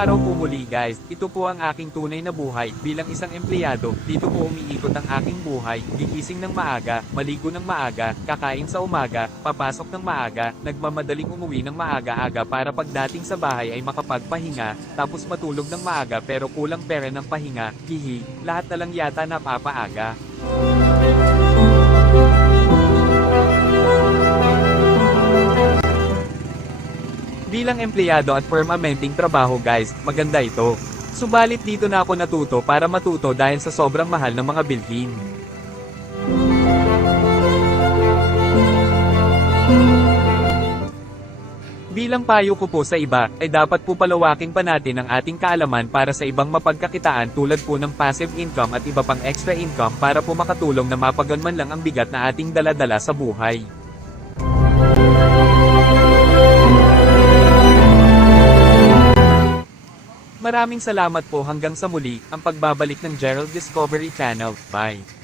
araw po muli guys, ito po ang aking tunay na buhay bilang isang empleyado. Dito po umiikot ang aking buhay, gigising ng maaga, maligo ng maaga, kakain sa umaga, papasok ng maaga, nagmamadaling umuwi ng maaga-aga para pagdating sa bahay ay makapagpahinga, tapos matulog ng maaga pero kulang pera ng pahinga, hihi, lahat na lang yata napapaaga. Bilang empleyado at permanenteng trabaho guys, maganda ito. Subalit dito na ako natuto para matuto dahil sa sobrang mahal ng mga bilhin. Bilang payo ko po sa iba, ay dapat po palawakin pa natin ang ating kaalaman para sa ibang mapagkakitaan tulad po ng passive income at iba pang extra income para po makatulong na mapaganman lang ang bigat na ating daladala sa buhay. Maraming salamat po hanggang sa muli, ang pagbabalik ng Gerald Discovery Channel. Bye!